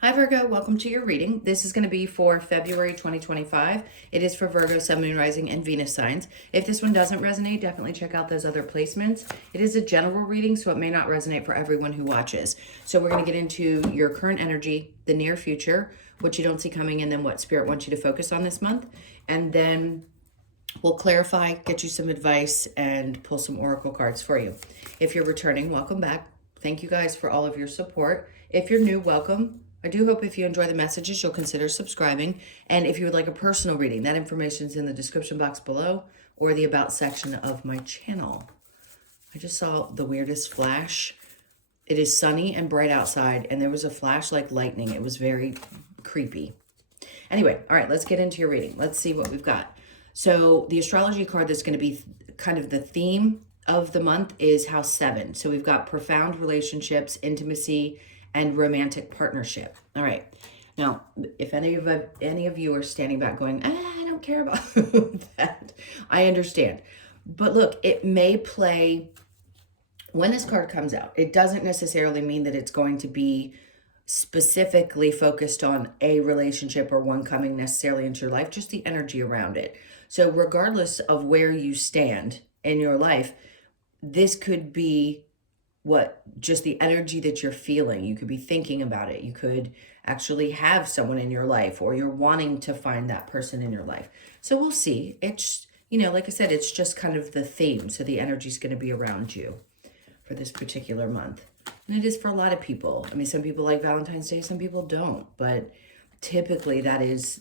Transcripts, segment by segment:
Hi Virgo, welcome to your reading. This is going to be for February 2025. It is for Virgo, Sun, Moon, Rising, and Venus signs. If this one doesn't resonate, definitely check out those other placements. It is a general reading, so it may not resonate for everyone who watches. So we're going to get into your current energy, the near future, what you don't see coming, and then what Spirit wants you to focus on this month. And then we'll clarify, get you some advice, and pull some oracle cards for you. If you're returning, welcome back. Thank you guys for all of your support. If you're new, welcome. I do hope if you enjoy the messages, you'll consider subscribing. And if you would like a personal reading, that information is in the description box below or the about section of my channel. I just saw the weirdest flash. It is sunny and bright outside, and there was a flash like lightning. It was very creepy. Anyway, all right, let's get into your reading. Let's see what we've got. So the astrology card that's going to be kind of the theme of the month is House 7. So we've got profound relationships, intimacy, and romantic partnership. All right. Now, if any of you are standing back going, I don't care about that, I understand. But look, it may play, when this card comes out, it doesn't necessarily mean that it's going to be specifically focused on a relationship or one coming necessarily into your life, just the energy around it. So regardless of where you stand in your life, this could be just the energy that you're feeling. You could be thinking about it. You could actually have someone in your life, or you're wanting to find that person in your life. So we'll see. It's, like I said, it's just kind of the theme. So the energy is going to be around you for this particular month. And it is for a lot of people. I mean, some people like Valentine's Day, some people don't. But typically that is,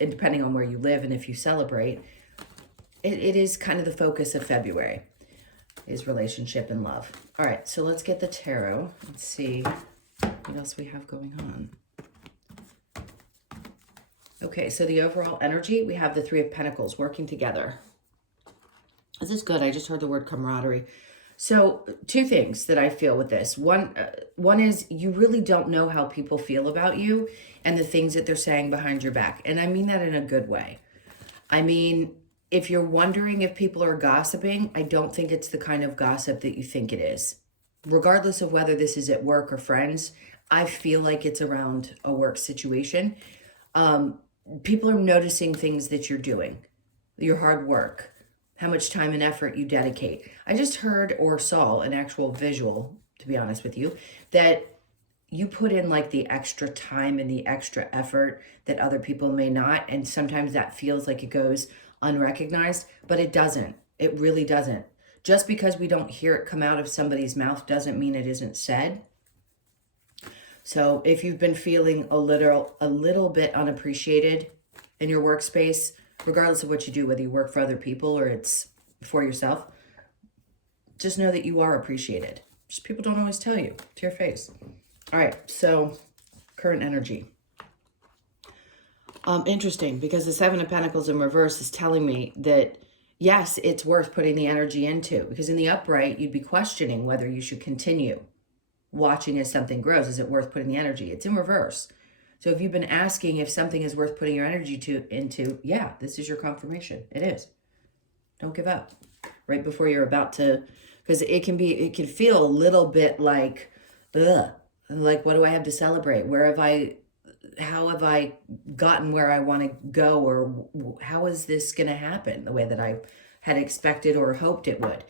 and depending on where you live and if you celebrate, it is kind of the focus of February, is relationship and love. All right, so let's get the tarot. Let's see what else we have going on. Okay, so the overall energy, we have the Three of Pentacles working together. This is good. I just heard the word camaraderie. So two things that I feel with this. One is you really don't know how people feel about you and the things that they're saying behind your back. And I mean that in a good way. I mean, if you're wondering if people are gossiping, I don't think it's the kind of gossip that you think it is. Regardless of whether this is at work or friends, I feel like it's around a work situation. People are noticing things that you're doing, your hard work, how much time and effort you dedicate. I just heard or saw an actual visual, to be honest with you, that you put in like the extra time and the extra effort that other people may not. And sometimes that feels like it goes unrecognized, but it doesn't. It really doesn't. Just because we don't hear it come out of somebody's mouth doesn't mean it isn't said. So if you've been feeling a little bit unappreciated in your workspace, regardless of what you do, whether you work for other people or it's for yourself, just know that you are appreciated. Just people don't always tell you to your face. All right, so current energy. Interesting, because the Seven of Pentacles in reverse is telling me that, yes, it's worth putting the energy into, because in the upright, you'd be questioning whether you should continue watching as something grows. Is it worth putting the energy? It's in reverse. So if you've been asking if something is worth putting your energy into, yeah, this is your confirmation. It is. Don't give up right before you're about to, because it can feel a little bit like, ugh, like, what do I have to celebrate? How have I gotten where I want to go? Or how is this going to happen the way that I had expected or hoped it would?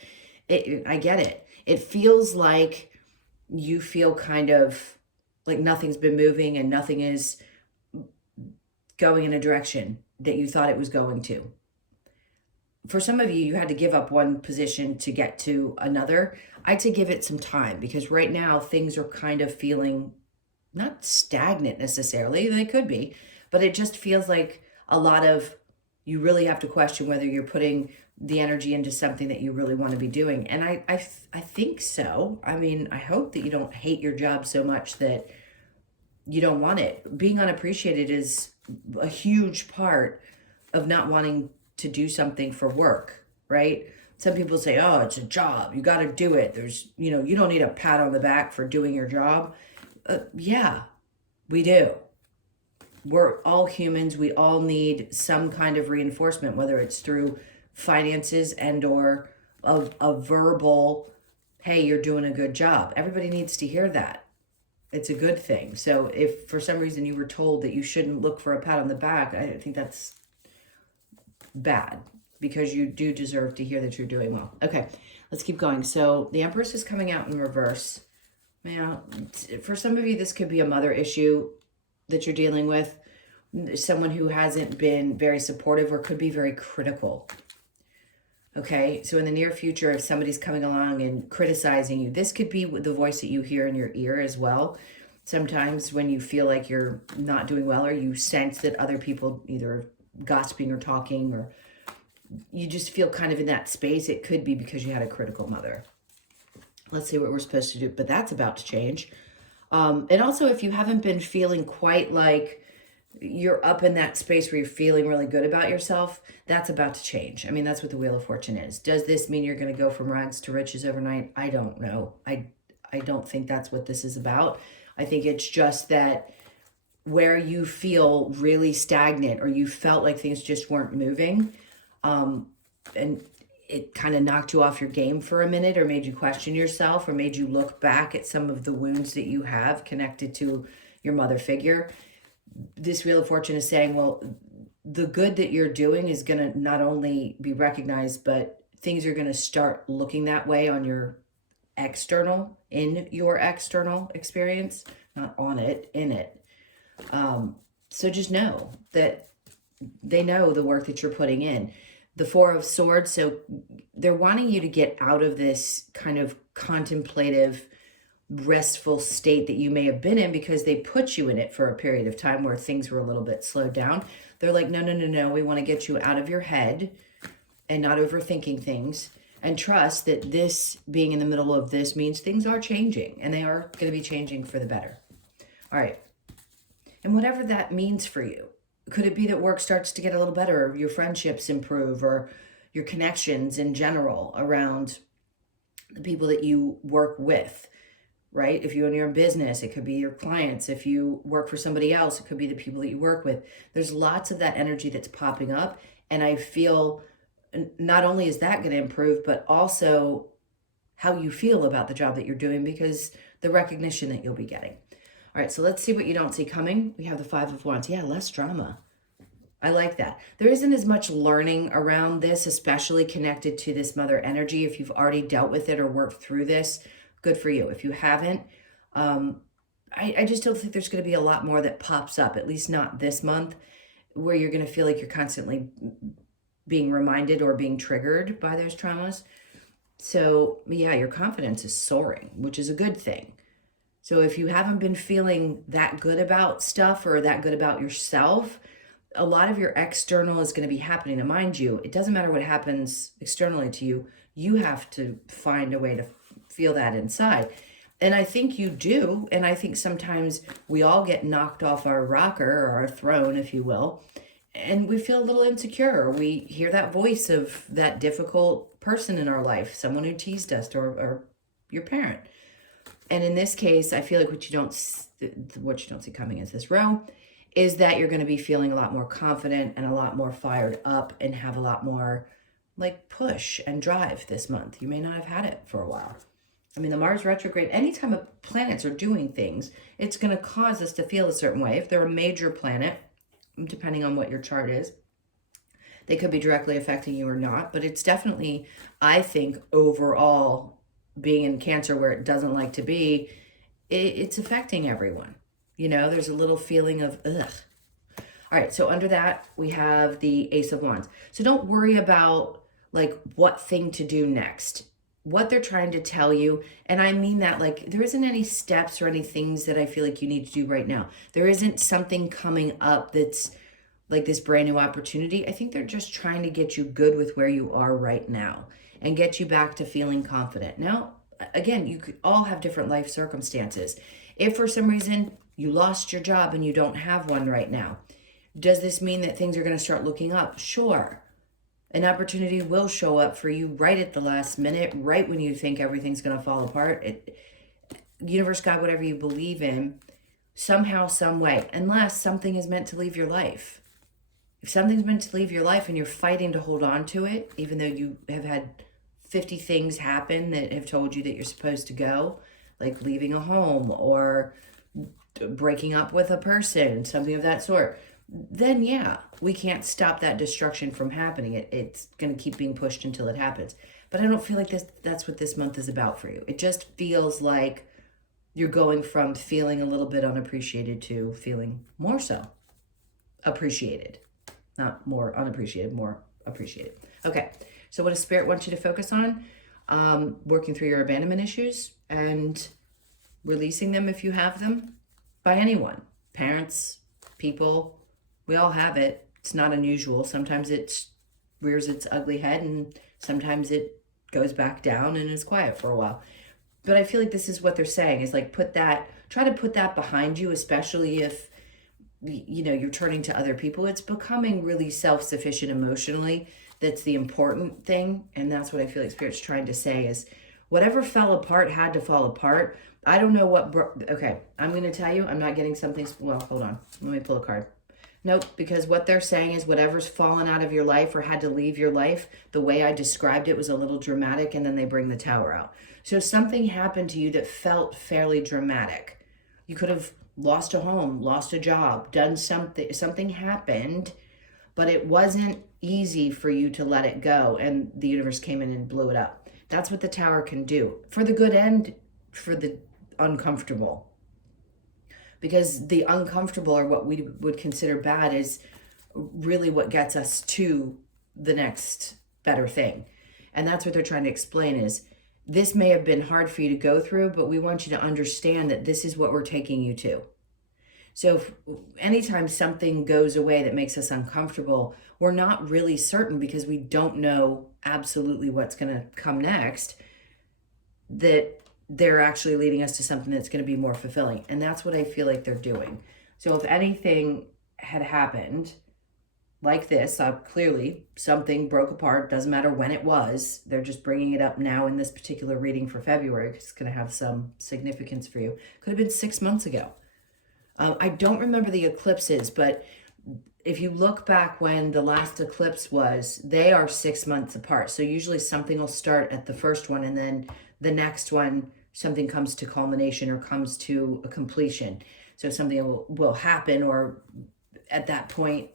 I get it. It feels like you feel kind of like nothing's been moving and nothing is going in a direction that you thought it was going to. For some of you, you had to give up one position to get to another. I'd say give it some time, because right now things are kind of feeling not stagnant necessarily. They could be, but it just feels like a lot of, you really have to question whether you're putting the energy into something that you really want to be doing. And I think so. I mean, I hope that you don't hate your job so much that you don't want it. Being unappreciated is a huge part of not wanting to do something for work, right? Some people say, oh, it's a job, you got to do it. You don't need a pat on the back for doing your job. Yeah, we do. We're all humans. We all need some kind of reinforcement, whether it's through finances and or a verbal, hey, you're doing a good job. Everybody needs to hear that. It's a good thing. So if for some reason you were told that you shouldn't look for a pat on the back, I think that's bad, because you do deserve to hear that you're doing well. Okay, let's keep going. So the Empress is coming out in reverse. Now, for some of you, this could be a mother issue that you're dealing with. Someone who hasn't been very supportive or could be very critical. Okay, so in the near future, if somebody's coming along and criticizing you, this could be the voice that you hear in your ear as well. Sometimes when you feel like you're not doing well, or you sense that other people either gossiping or talking, or you just feel kind of in that space, it could be because you had a critical mother. Let's see what we're supposed to do, but that's about to change. And also, if you haven't been feeling quite like you're up in that space where you're feeling really good about yourself, that's about to change. I mean, that's what the Wheel of Fortune is. Does this mean you're going to go from rags to riches overnight? I don't know. I don't think that's what this is about. I think it's just that where you feel really stagnant, or you felt like things just weren't moving, and it kind of knocked you off your game for a minute, or made you question yourself, or made you look back at some of the wounds that you have connected to your mother figure. This Wheel of Fortune is saying, well, the good that you're doing is going to not only be recognized, but things are going to start looking that way on your external, in your external experience, not on it, in it. So just know that they know the work that you're putting in. The Four of Swords, so they're wanting you to get out of this kind of contemplative, restful state that you may have been in, because they put you in it for a period of time where things were a little bit slowed down. They're like, no, we want to get you out of your head and not overthinking things, and trust that this being in the middle of this means things are changing, and they are going to be changing for the better. All right. And whatever that means for you, could it be that work starts to get a little better, or your friendships improve, or your connections in general around the people that you work with? Right? If you own your own business, it could be your clients. If you work for somebody else, it could be the people that you work with. There's lots of that energy that's popping up. And I feel not only is that going to improve, but also how you feel about the job that you're doing, because the recognition that you'll be getting. All right, so let's see what you don't see coming. We have the Five of Wands. Yeah, less drama. I like that. There isn't as much learning around this, especially connected to this mother energy. If you've already dealt with it or worked through this, good for you. If you haven't, I just don't think there's going to be a lot more that pops up, at least not this month, where you're going to feel like you're constantly being reminded or being triggered by those traumas. So yeah, your confidence is soaring, which is a good thing. So if you haven't been feeling that good about stuff, or that good about yourself, a lot of your external is going to be happening. And mind you, it doesn't matter what happens externally to you. You have to find a way to feel that inside. And I think you do. And I think sometimes we all get knocked off our rocker, or our throne, if you will, and we feel a little insecure. We hear that voice of that difficult person in our life, someone who teased us, or your parent. And in this case, I feel like what you don't see coming is this row, is that you're going to be feeling a lot more confident and a lot more fired up, and have a lot more like push and drive this month. You may not have had it for a while. I mean, the Mars retrograde, anytime planets are doing things, it's going to cause us to feel a certain way. If they're a major planet, depending on what your chart is, they could be directly affecting you or not. But it's definitely, I think, overall, being in Cancer where it doesn't like to be, it's affecting everyone. You know, there's a little feeling of, ugh. All right, so under that, we have the Ace of Wands. So don't worry about, like, what thing to do next. What they're trying to tell you, and I mean that, like, there isn't any steps or any things that I feel like you need to do right now. There isn't something coming up that's like this brand new opportunity. I think they're just trying to get you good with where you are right now and get you back to feeling confident. Now, again, you could all have different life circumstances. If for some reason you lost your job and you don't have one right now, does this mean that things are going to start looking up? Sure. An opportunity will show up for you right at the last minute, right when you think everything's going to fall apart. Universe, God, whatever you believe in, somehow, some way, unless something is meant to leave your life. If something's meant to leave your life and you're fighting to hold on to it, even though you have had 50 things happen that have told you that you're supposed to go, like leaving a home, or breaking up with a person, something of that sort, then yeah, we can't stop that destruction from happening. It's going to keep being pushed until it happens. But I don't feel like that's what this month is about for you. It just feels like you're going from feeling a little bit unappreciated to feeling more so appreciated. Not more unappreciated, more appreciated. Okay, so what does Spirit want you to focus on? Working through your abandonment issues and releasing them if you have them by anyone. Parents, people, we all have it. It's not unusual. Sometimes it rears its ugly head and sometimes it goes back down and is quiet for a while. But I feel like this is what they're saying is like try to put that behind you, especially if you're turning to other people. It's becoming really self-sufficient emotionally. That's the important thing. And that's what I feel like Spirit's trying to say is whatever fell apart had to fall apart. I don't know what, okay, I'm going to tell you, I'm not getting something, well, hold on. Let me pull a card. Nope, because what they're saying is whatever's fallen out of your life or had to leave your life, the way I described it was a little dramatic, and then they bring the Tower out. So something happened to you that felt fairly dramatic. You could have lost a home, lost a job, done something happened, but it wasn't easy for you to let it go, and the universe came in and blew it up. That's what the Tower can do. For the good and for the uncomfortable. Because the uncomfortable, or what we would consider bad, is really what gets us to the next better thing. And that's what they're trying to explain is this may have been hard for you to go through, but we want you to understand that this is what we're taking you to. So anytime something goes away that makes us uncomfortable, we're not really certain because we don't know absolutely what's going to come next, that they're actually leading us to something that's going to be more fulfilling. And that's what I feel like they're doing. So if anything had happened like this, clearly something broke apart, doesn't matter when it was, they're just bringing it up now in this particular reading for February because it's going to have some significance for you. Could have been 6 months ago. I don't remember the eclipses, but if you look back when the last eclipse was, they are 6 months apart. So usually something will start at the first one and then the next one, something comes to culmination or comes to a completion. So something will happen or at that point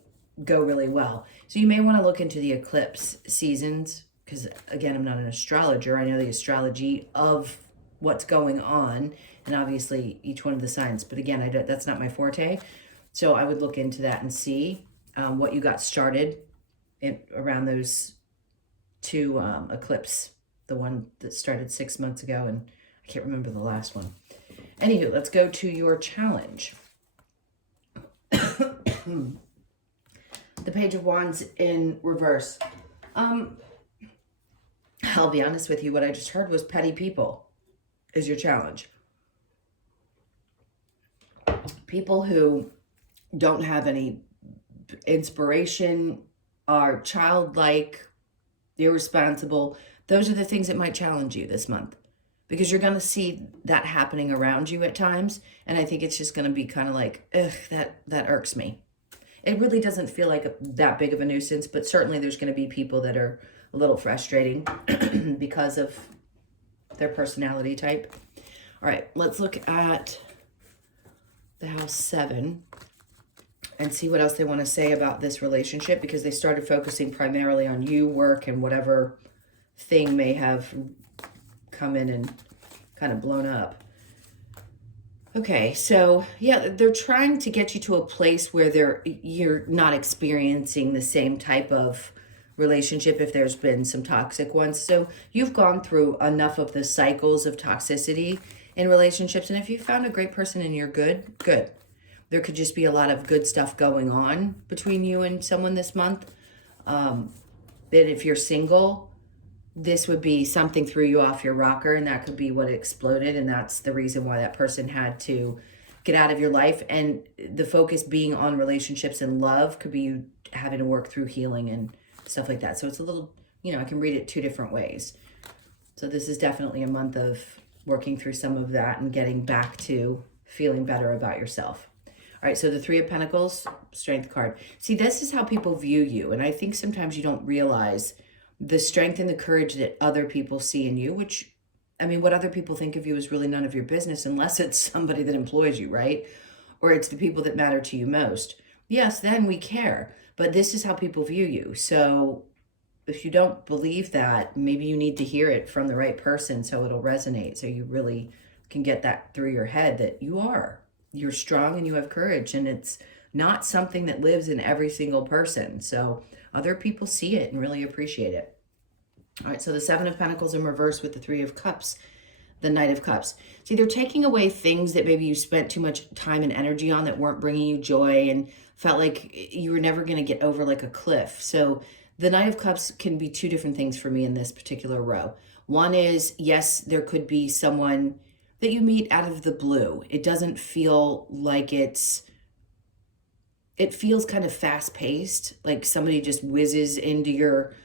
go really well. So you may want to look into the eclipse seasons because, again, I'm not an astrologer. I know the astrology of what's going on and obviously each one of the signs. But again, that's not my forte. So I would look into that and see what you got started around those two eclipse, the one that started 6 months ago, and I can't remember the last one. Anywho, let's go to your challenge. The Page of Wands in reverse. I'll be honest with you, what I just heard was petty people is your challenge. People who don't have any inspiration, are childlike, irresponsible. Those are the things that might challenge you this month because you're going to see that happening around you at times. And I think it's just going to be kind of like, ugh, that irks me. It really doesn't feel like that big of a nuisance, but certainly there's going to be people that are a little frustrating because of their personality type. All right, let's look at the house 7 and see what else they want to say about this relationship because they started focusing primarily on you, work, and whatever thing may have come in and kind of blown up. Okay, so yeah, they're trying to get you to a place where you're not experiencing the same type of relationship if there's been some toxic ones. So you've gone through enough of the cycles of toxicity in relationships, and if you found a great person and you're good. There could just be a lot of good stuff going on between you and someone this month. That if you're single, this would be something threw you off your rocker, and that could be what exploded, and that's the reason why that person had to get out of your life. And the focus being on relationships and love could be you having to work through healing and stuff like that. So it's a little, I can read it 2 different ways. So this is definitely a month of working through some of that and getting back to feeling better about yourself. All right, so the 3 of Pentacles, Strength card. See, this is how people view you. And I think sometimes you don't realize the strength and the courage that other people see in you, which, I mean, what other people think of you is really none of your business unless it's somebody that employs you, right? or it's the people that matter to you most, yes, then we care. But this is how people view you. So if you don't believe that, maybe you need to hear it from the right person so it'll resonate, so you really can get that through your head that you're strong and you have courage, and it's not something that lives in every single person. So other people see it and really appreciate it. All right, so the Seven of Pentacles in reverse with the Three of Cups, the Knight of Cups. See, they're taking away things that maybe you spent too much time and energy on that weren't bringing you joy and felt like you were never going to get over, like a cliff. So the Knight of Cups can be two different things for me in this particular row. One is, yes, there could be someone that you meet out of the blue. It doesn't feel like it feels kind of fast paced, like somebody just whizzes into your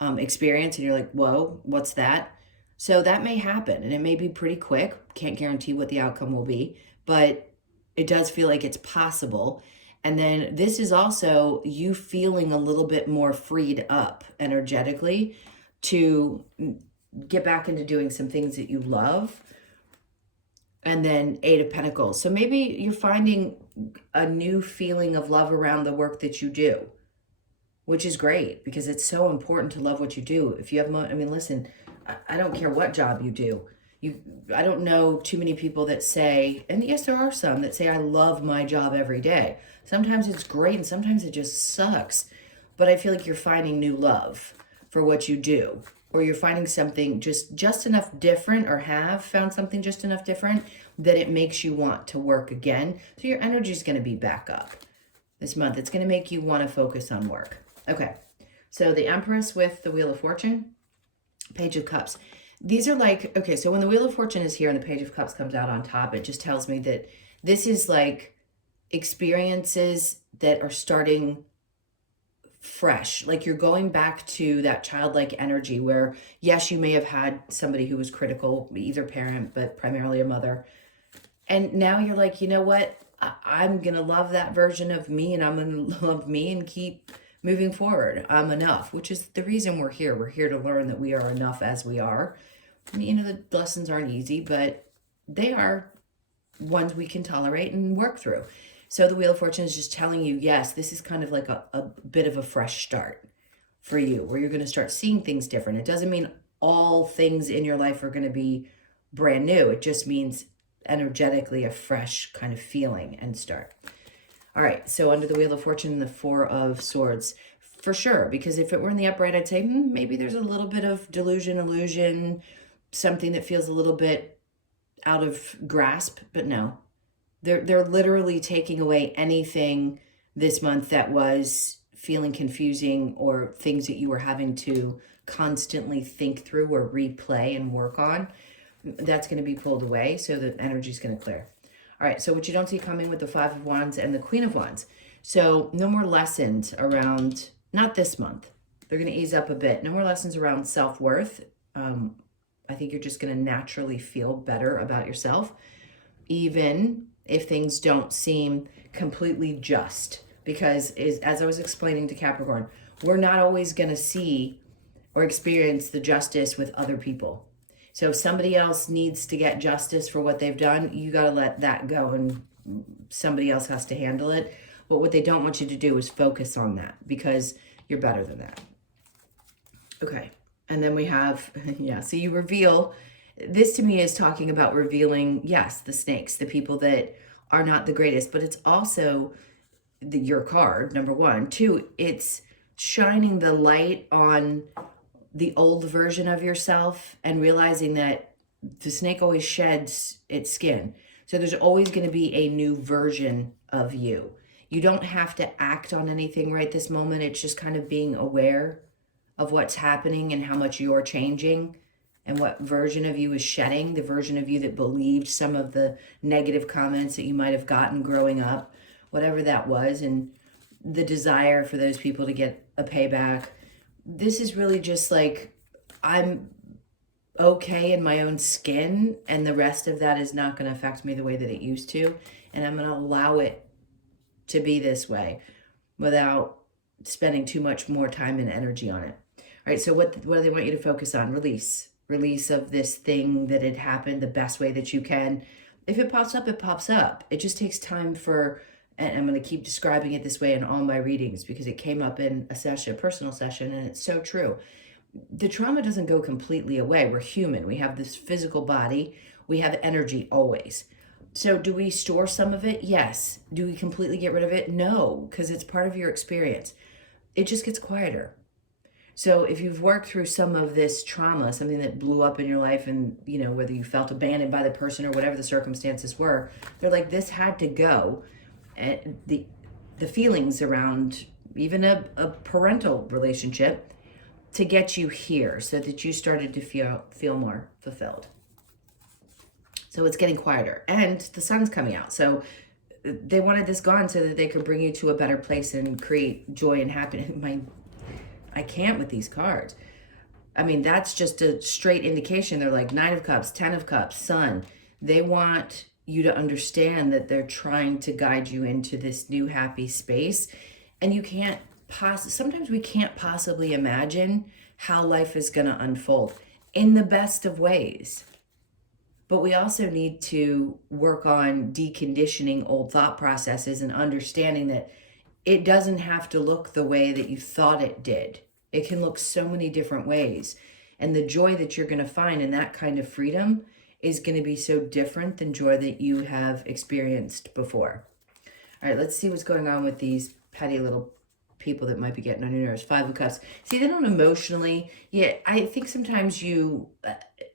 experience and you're like, whoa, what's that? So that may happen, and it may be pretty quick. Can't guarantee what the outcome will be, but it does feel like it's possible. And then this is also you feeling a little bit more freed up energetically to get back into doing some things that you love. And then Eight of Pentacles. So maybe you're finding a new feeling of love around the work that you do, which is great because it's so important to love what you do. If you have, I mean, listen, I don't care what job you do. I don't know too many people that say, and yes, there are some that say, I love my job every day. Sometimes it's great and sometimes it just sucks. But I feel like you're finding new love for what you do, or you're finding something just enough different, or have found something just enough different that it makes you want to work again. So your energy is going to be back up this month. It's going to make you want to focus on work. Okay, so the Empress with the Wheel of Fortune, Page of Cups. These are like, okay, so when the Wheel of Fortune is here and the Page of Cups comes out on top, it just tells me that this is like experiences that are starting fresh. Like you're going back to that childlike energy where, yes, you may have had somebody who was critical, either parent, but primarily a mother. And now you're like, you know what? I'm going to love that version of me, and I'm going to love me and keep moving forward. I'm enough, which is the reason we're here. We're here to learn that we are enough as we are. I mean, you know, the lessons aren't easy, but they are ones we can tolerate and work through. So the Wheel of Fortune is just telling you, yes, this is kind of like a bit of a fresh start for you, where you're going to start seeing things different. It doesn't mean all things in your life are going to be brand new. It just means energetically a fresh kind of feeling and start. All right, so under the Wheel of Fortune, the Four of Swords, for sure, because if it were in the upright, I'd say maybe there's a little bit of delusion, illusion, something that feels a little bit out of grasp, but no. They're literally taking away anything this month that was feeling confusing, or things that you were having to constantly think through or replay and work on. That's going to be pulled away, so the energy is going to clear. All right, so what you don't see coming with the Five of Wands and the Queen of Wands. So no more lessons around, not this month. They're going to ease up a bit. No more lessons around self-worth. I think you're just going to naturally feel better about yourself, even if things don't seem completely just. Because as I was explaining to Capricorn, we're not always going to see or experience the justice with other people. So if somebody else needs to get justice for what they've done, you got to let that go and somebody else has to handle it. But what they don't want you to do is focus on that, because you're better than that. Okay. And then we have, yeah, so you reveal, this to me is talking about revealing, yes, the snakes, the people that are not the greatest, but it's also your card, number one. Two, it's shining the light on the old version of yourself and realizing that the snake always sheds its skin. So there's always going to be a new version of you. You don't have to act on anything right this moment. It's just kind of being aware of what's happening and how much you're changing and what version of you is shedding, the version of you that believed some of the negative comments that you might have gotten growing up, whatever that was, and the desire for those people to get a payback. This is really just like, I'm okay in my own skin, and the rest of that is not going to affect me the way that it used to, and I'm going to allow it to be this way without spending too much more time and energy on it. All right, so what do they want you to focus on? Release of this thing that had happened the best way that you can, If it pops up, it pops up. It just takes time for, and I'm going to keep describing it this way in all my readings because it came up in a session, personal session, and it's so true. The trauma doesn't go completely away. We're human. We have this physical body. We have energy always. So do we store some of it? Yes. Do we completely get rid of it? No, because it's part of your experience. It just gets quieter. So if you've worked through some of this trauma, something that blew up in your life, and whether you felt abandoned by the person or whatever the circumstances were, they're like, this had to go. And the feelings around even a parental relationship to get you here so that you started to feel more fulfilled. So it's getting quieter and the sun's coming out. So they wanted this gone so that they could bring you to a better place and create joy and happiness. I can't with these cards. I mean, that's just a straight indication. They're like 9 of Cups, 10 of Cups, Sun. They want you to understand that they're trying to guide you into this new happy space. And you can't sometimes we can't possibly imagine how life is going to unfold in the best of ways. But we also need to work on deconditioning old thought processes and understanding that it doesn't have to look the way that you thought it did. It can look so many different ways. And the joy that you're going to find in that kind of freedom is going to be so different than joy that you have experienced before. All right, let's see what's going on with these petty little people that might be getting on your nerves. 5 of Cups. See, they don't emotionally. Yeah, I think sometimes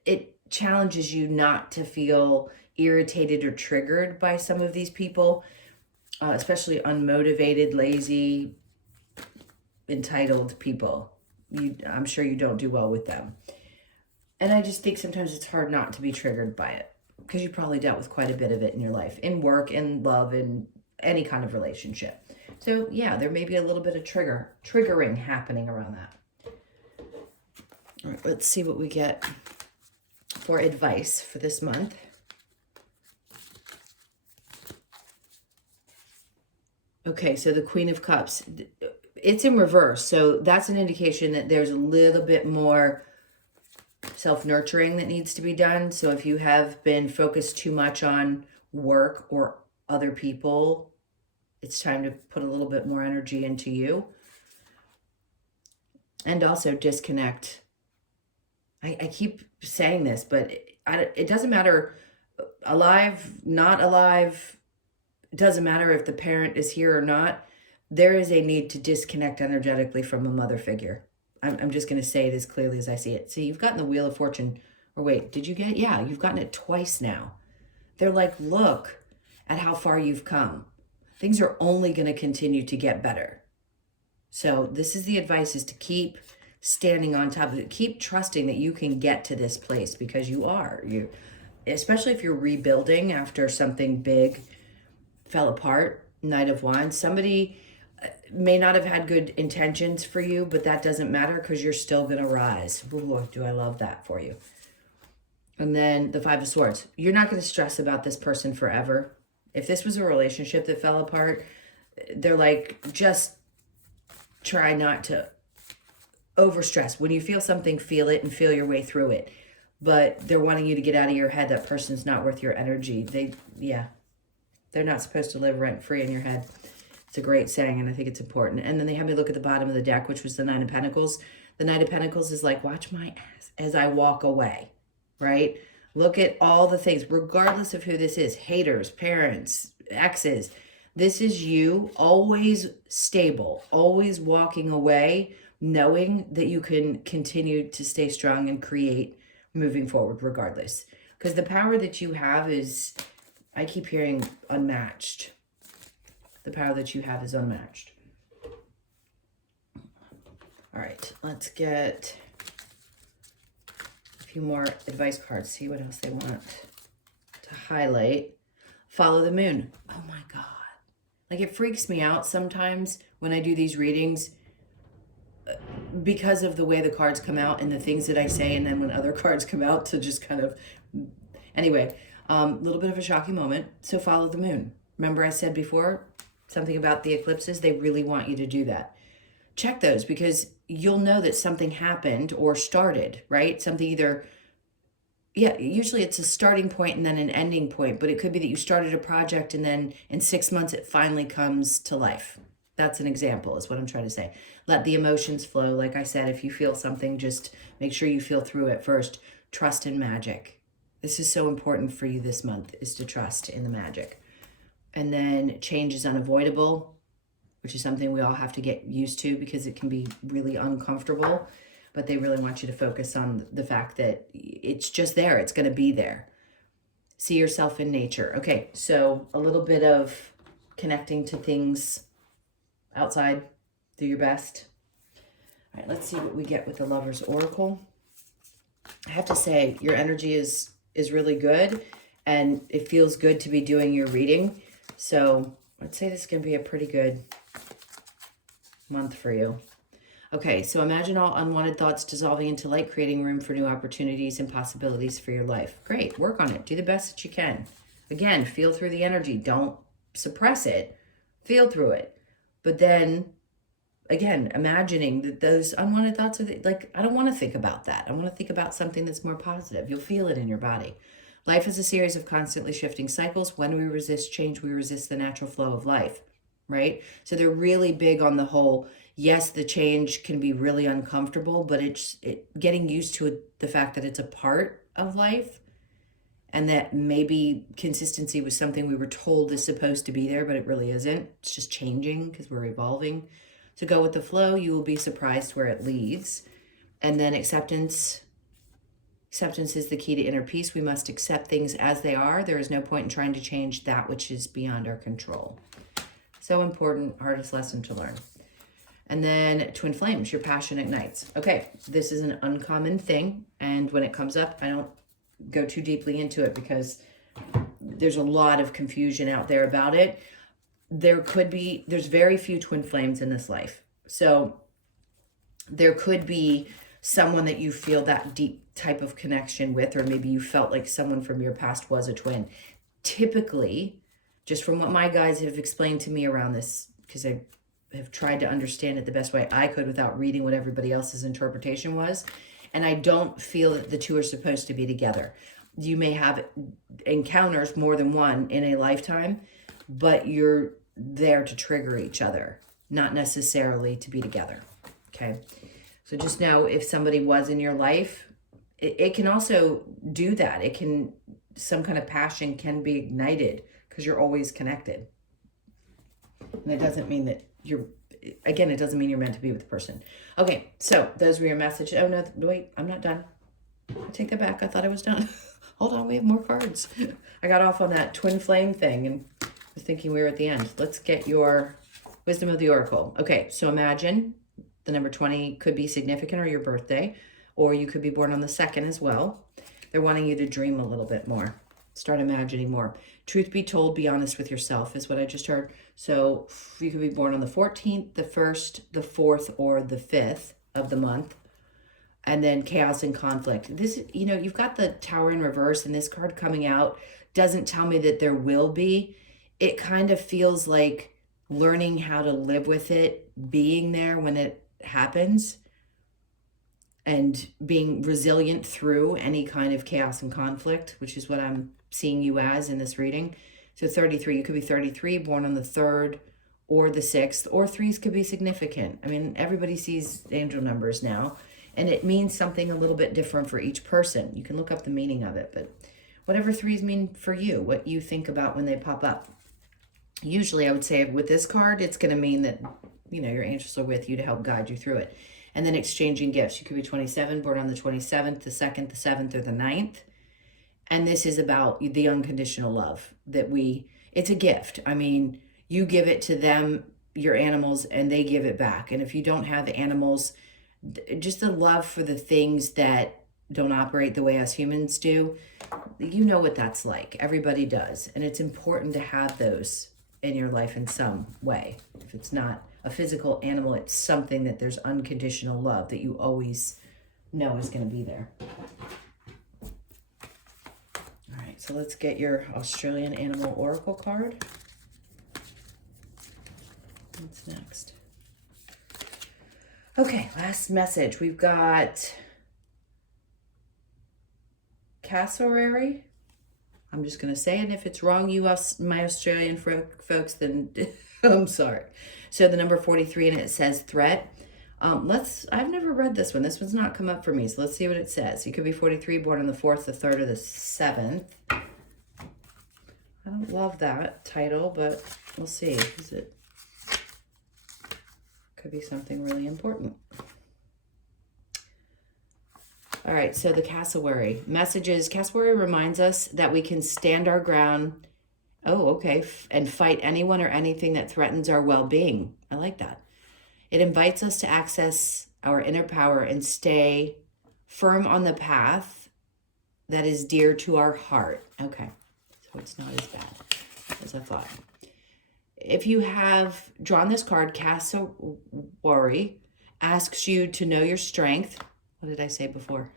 it challenges you not to feel irritated or triggered by some of these people, especially unmotivated, lazy, entitled people. I'm sure you don't do well with them. And I just think sometimes it's hard not to be triggered by it because you probably dealt with quite a bit of it in your life, in work, in love, in any kind of relationship. So yeah, there may be a little bit of triggering happening around that. All right, let's see what we get for advice for this month. Okay, so the Queen of Cups, it's in reverse. So that's an indication that there's a little bit more self-nurturing that needs to be done. So if you have been focused too much on work or other people, it's time to put a little bit more energy into you. And also disconnect. I keep saying this, but it doesn't matter alive, not alive. It doesn't matter if the parent is here or not. There is a need to disconnect energetically from a mother figure. I'm just going to say it as clearly as I see it. See, you've gotten the Wheel of Fortune. Or wait, did you get it? Yeah, you've gotten it twice now. They're like, look at how far you've come. Things are only going to continue to get better. So this is the advice, is to keep standing on top of it. Keep trusting that you can get to this place, because you are. Especially if you're rebuilding after something big fell apart. Knight of Wands. Somebody may not have had good intentions for you, but that doesn't matter because you're still going to rise. Ooh, do I love that for you. And then the 5 of Swords. You're not going to stress about this person forever. If this was a relationship that fell apart, they're like, just try not to overstress. When you feel something, feel it and feel your way through it. But they're wanting you to get out of your head. That person's not worth your energy. They're not supposed to live rent-free in your head. It's a great saying, and I think it's important. And then they have me look at the bottom of the deck, which was the 9 of Pentacles. The 9 of Pentacles is like, watch my ass as I walk away, right? Look at all the things, regardless of who this is, haters, parents, exes. This is you, always stable, always walking away, knowing that you can continue to stay strong and create moving forward regardless. Because the power that you have is, I keep hearing, unmatched. The power that you have is unmatched. All right, let's get a few more advice cards, see what else they want to highlight. Follow the moon. Oh my God. Like, it freaks me out sometimes when I do these readings because of the way the cards come out and the things that I say, and then when other cards come out to just kind of, anyway, a little bit of a shocking moment. So follow the moon. Remember I said before, something about the eclipses, they really want you to do that. Check those, because you'll know that something happened or started, right? Something either yeah, usually it's a starting point and then an ending point, but it could be that you started a project and then in 6 months it finally comes to life. That's an example, is what I'm trying to say. Let the emotions flow. Like I said, if you feel something, just make sure you feel through it first. Trust in magic. This is so important for you this month, is to trust in the magic. And then change is unavoidable, which is something we all have to get used to because it can be really uncomfortable. But they really want you to focus on the fact that it's just there. It's going to be there. See yourself in nature. Okay, so a little bit of connecting to things outside. Do your best. All right, let's see what we get with the Lover's Oracle. I have to say, your energy is really good, and it feels good to be doing your reading. So I'd say this is going to be a pretty good month for you. Okay, so imagine all unwanted thoughts dissolving into light, creating room for new opportunities and possibilities for your life. Great, work on it. Do the best that you can. Again, feel through the energy. Don't suppress it. Feel through it. But then, again, imagining that those unwanted thoughts are like, I don't want to think about that. I want to think about something that's more positive. You'll feel it in your body. Life is a series of constantly shifting cycles. When we resist change, we resist the natural flow of life, right? So they're really big on the whole, yes, the change can be really uncomfortable, but it's getting used to the fact that it's a part of life, and that maybe consistency was something we were told is supposed to be there, but it really isn't. It's just changing because we're evolving. So go with the flow. You will be surprised where it leads. And then acceptance. Acceptance is the key to inner peace. We must accept things as they are. There is no point in trying to change that which is beyond our control. So important, hardest lesson to learn. And then twin flames, your passion ignites. Okay, this is an uncommon thing. And when it comes up, I don't go too deeply into it because there's a lot of confusion out there about it. There's very few twin flames in this life. So there could be someone that you feel that deep type of connection with, or maybe you felt like someone from your past was a twin. Typically, just from what my guides have explained to me around this, because I have tried to understand it the best way I could without reading what everybody else's interpretation was. And I don't feel that the two are supposed to be together. You may have encounters, more than one in a lifetime, but you're there to trigger each other, not necessarily to be together. Okay. So just know if somebody was in your life, it can also do that. Some kind of passion can be ignited because you're always connected. And it doesn't mean that it doesn't mean you're meant to be with the person. Okay, so those were your messages. Oh, no, wait, I'm not done. I take that back. I thought I was done. Hold on, we have more cards. I got off on that twin flame thing and was thinking we were at the end. Let's get your wisdom of the oracle. Okay, so imagine the number 20 could be significant or your birthday, or you could be born on the 2nd as well. They're wanting you to dream a little bit more. Start imagining more. Truth be told, be honest with yourself is what I just heard. So you could be born on the 14th, the 1st, the 4th, or the 5th of the month. And then chaos and conflict. This, you've got the Tower in reverse, and this card coming out doesn't tell me that there will be. It kind of feels like learning how to live with it, being there when it happens, and being resilient through any kind of chaos and conflict, which is what I'm seeing you as in this reading. So 33, you could be 33, born on the 3rd or the 6th, or 3s could be significant. I mean, everybody sees angel numbers now, and it means something a little bit different for each person. You can look up the meaning of it, but whatever 3s mean for you, what you think about when they pop up. Usually I would say with this card, it's going to mean that, your angels are with you to help guide you through it. And then exchanging gifts. You could be 27, born on the 27th, the 2nd, the 7th, or the 9th. And this is about the unconditional love it's a gift. I mean, you give it to them, your animals, and they give it back. And if you don't have animals, just the love for the things that don't operate the way us humans do, you know what that's like. Everybody does. And it's important to have those in your life in some way. If it's not a physical animal, it's something that there's unconditional love that you always know is going to be there. All right, so let's get your Australian Animal Oracle card. What's next? Okay, last message. We've got cassowary. I'm just going to say it. And if it's wrong, you, my Australian folks, then I'm sorry. So the number 43, and it says threat. I've never read this one. This one's not come up for me. So let's see what it says. You could be 43, born on the 4th, the 3rd, or the 7th. I don't love that title, but we'll see. Is it? Could be something really important. All right, so the cassowary. Messages. Cassowary reminds us that we can stand our ground. Oh, okay. And fight anyone or anything that threatens our well-being. I like that. It invites us to access our inner power and stay firm on the path that is dear to our heart. Okay, so it's not as bad as I thought. If you have drawn this card, cassowary asks you to know your strength. What did I say before?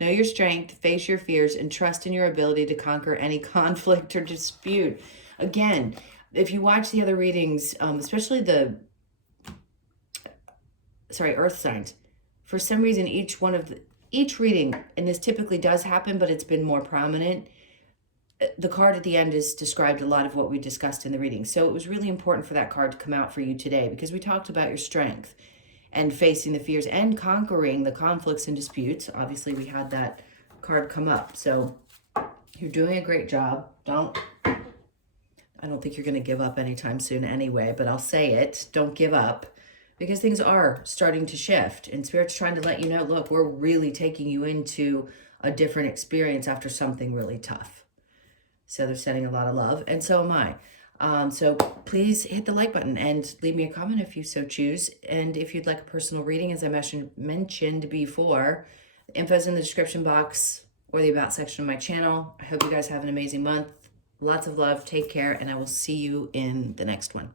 Know your strength, face your fears, and trust in your ability to conquer any conflict or dispute. Again, if you watch the other readings, especially the earth signs, for some reason each reading, and this typically does happen, but it's been more prominent, the card at the end is described a lot of what we discussed in the reading. So it was really important for that card to come out for you today, because we talked about your strength and facing the fears and conquering the conflicts and disputes. Obviously, we had that card come up. So you're doing a great job. I don't think you're going to give up anytime soon anyway, but I'll say it. Don't give up, because things are starting to shift. And Spirit's trying to let you know, look, we're really taking you into a different experience after something really tough. So they're sending a lot of love, and so am I. So please hit the like button and leave me a comment if you so choose. And if you'd like a personal reading, as I mentioned before, the info's in the description box or the about section of my channel. I hope you guys have an amazing month. Lots of love. Take care, and I will see you in the next one.